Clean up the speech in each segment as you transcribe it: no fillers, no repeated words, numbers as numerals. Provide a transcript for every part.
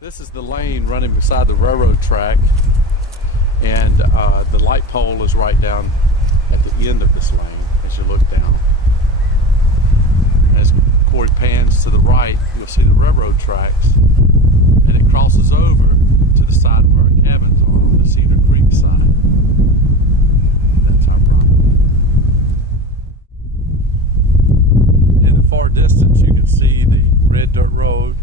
This is the lane running beside the railroad track, and the light pole is right down at the end of this lane as you look down. As Corey pans to the right, you'll see the railroad tracks, and it crosses over to the side where our cabins are on the Cedar Creek side. That's our property. In the far distance, you can see the red dirt road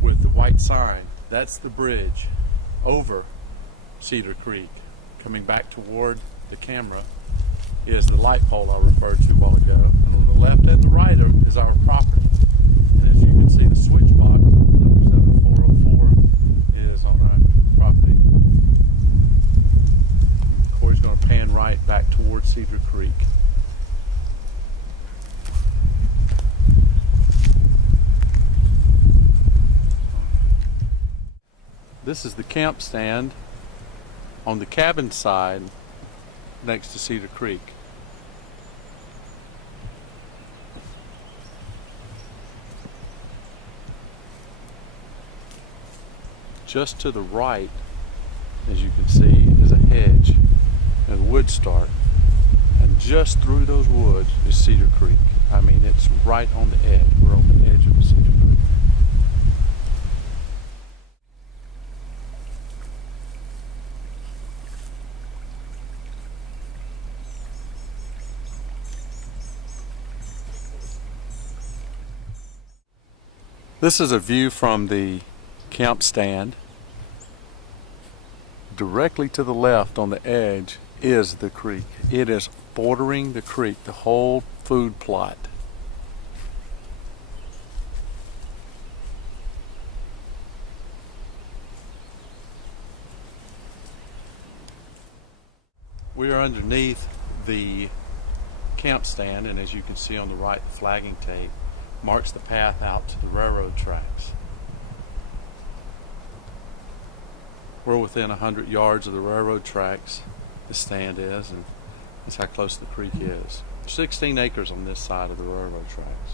with the white sign. That's the bridge over Cedar Creek. Coming back toward the camera is the light pole I referred to a while ago. And on the left and the right is our property. And as you can see, the switch box number 7404 is on our property. Corey's going to pan right back towards Cedar Creek. This is the camp stand on the cabin side next to Cedar Creek. Just to the right, as you can see, is a hedge and a wood start. And just through those woods is Cedar Creek. I mean, it's right on the edge. We're on the edge of the Cedar Creek. This is a view from the camp stand. Directly to the left on the edge is the creek. It is bordering the creek, the whole food plot. We are underneath the camp stand, and as you can see on the right, the flagging tape marks the path out to the railroad tracks. We're within 100 yards of the railroad tracks, the stand is, and that's how close the creek is. 16 acres on this side of the railroad tracks.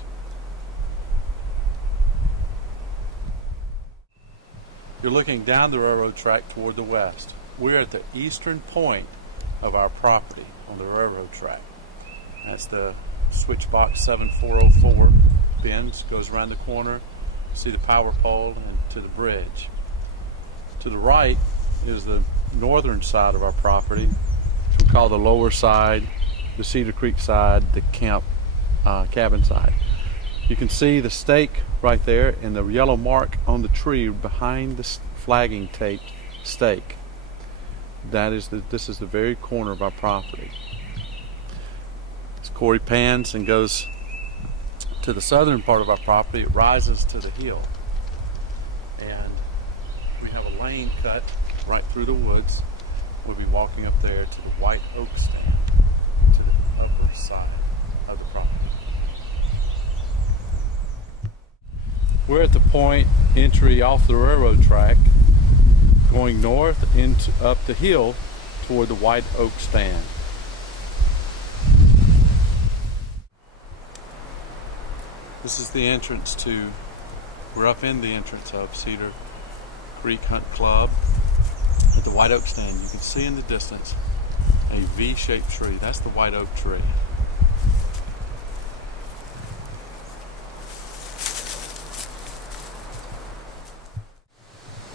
You're looking down the railroad track toward the west. We're at the eastern point of our property on the railroad track. That's the switch box 7404. Bends, goes around the corner, see the power pole, and to the bridge. To the right is the northern side of our property, which we call the lower side, the Cedar Creek side, the camp cabin side. You can see the stake right there and the yellow mark on the tree behind the flagging tape stake. This is the very corner of our property. As Corey pans and goes to the southern part of our property, it rises to the hill, and we have a lane cut right through the woods. We'll be walking up there to the white oak stand to the upper side of the property. We're at the point entry off the railroad track going north up the hill toward the white oak stand. This is the entrance we're up in the entrance of Cedar Creek Hunt Club at the white oak stand. You can see in the distance a V-shaped tree. That's the white oak tree.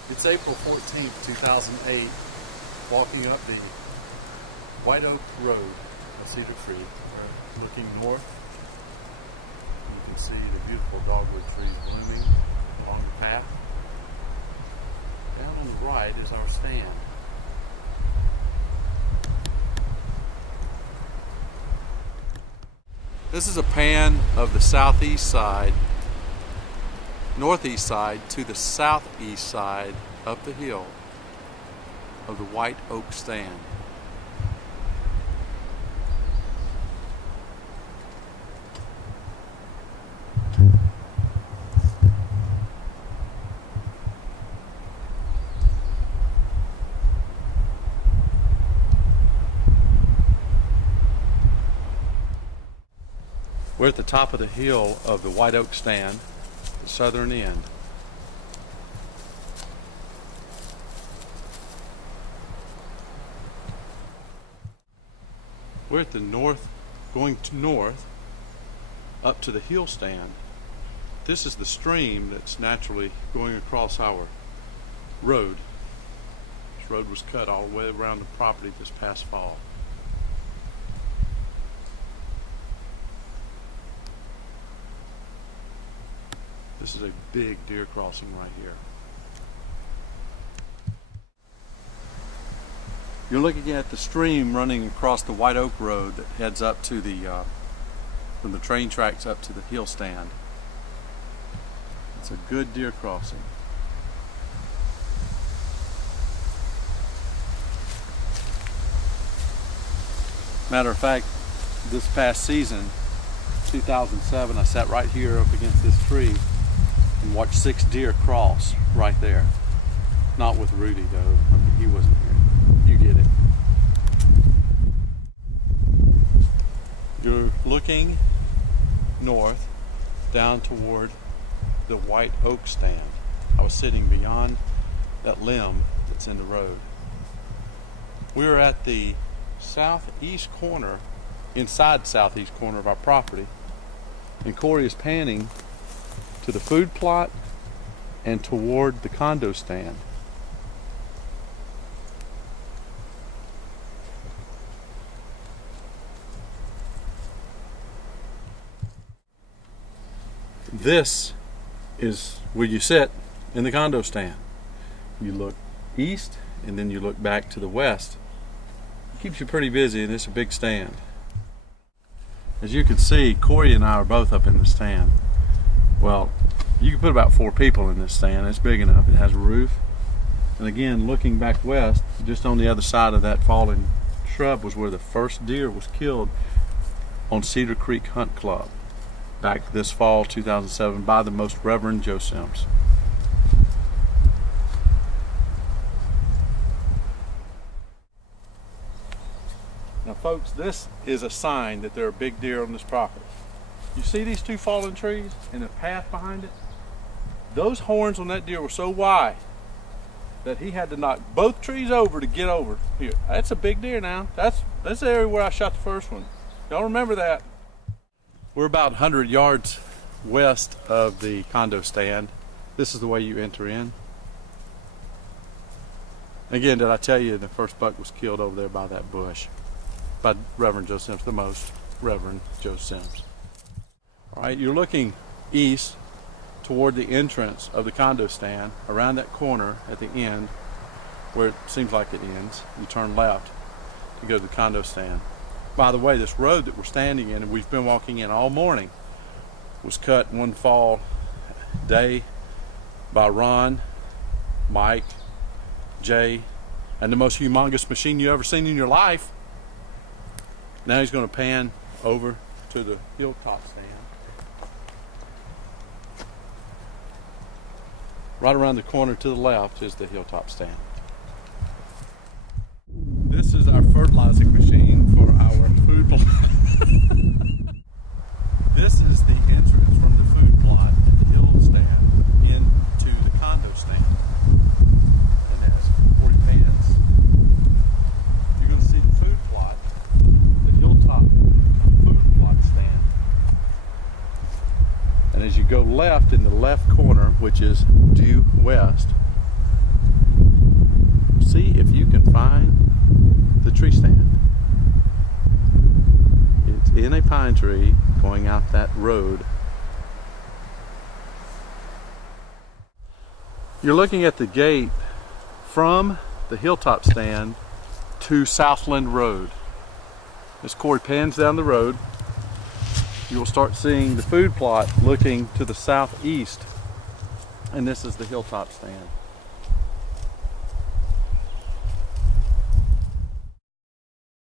It's April 14th, 2008, walking up the White Oak Road of Cedar Creek. We're looking north. You can see the beautiful dogwood trees blooming along the path. Down on the right is our stand. This is a pan of the southeast side, northeast side to the southeast side up the hill of the white oak stand. We're at the top of the hill of the white oak stand, the southern end. We're at the north, going to north, up to the hill stand. This is the stream that's naturally going across our road. This road was cut all the way around the property this past fall. This is a big deer crossing right here. You're looking at the stream running across the White Oak Road that heads up to the, from the train tracks up to the hill stand. It's a good deer crossing. Matter of fact, this past season, 2007, I sat right here up against this tree and watched 6 deer cross right there. Not with Rudy though, I mean, he wasn't here. You get it. You're looking north down toward the White Oak stand. I was sitting beyond that limb that's in the road. We are at the southeast corner, inside southeast corner of our property, and Corey is panning to the food plot and toward the condo stand. This is where you sit in the condo stand. You look east and then you look back to the west. It keeps you pretty busy, and it's a big stand. As you can see, Corey and I are both up in the stand. Well, you can put about 4 people in this stand. It's big enough. It has a roof. And again, looking back west, just on the other side of that fallen shrub was where the first deer was killed on Cedar Creek Hunt Club back this fall 2007 by the Most Reverend Joe Sims. Now folks, this is a sign that there are big deer on this property. You see these 2 fallen trees and the path behind it? Those horns on that deer were so wide that he had to knock both trees over to get over here. That's a big deer now. That's the area where I shot the first one. Y'all remember that. We're about 100 yards west of the condo stand. This is the way you enter in. Again, did I tell you the first buck was killed over there by that bush? By Reverend Joe Sims, the Most Reverend Joe Sims. All right, you're looking east toward the entrance of the condo stand, around that corner at the end, where it seems like it ends. You turn left to go to the condo stand. By the way, this road that we're standing in, and we've been walking in all morning, was cut one fall day by Ron, Mike, Jay, and the most humongous machine you ever seen in your life. Now he's going to pan over to the hilltop stand. Right around the corner to the left is the hilltop stand. This is our fertilizing machine for our food plot. This is the entrance from the food plot to the hill stand into the condo stand. And as Corey pans, you're going to see the food plot, the hilltop food plot stand. And as you go left in the left corner, which is due west, see if you can find the tree stand. It's in a pine tree going out that road. You're looking at the gate from the hilltop stand to Southland Road. As Corey pans down the road, you will start seeing the food plot looking to the southeast, and this is the hilltop stand.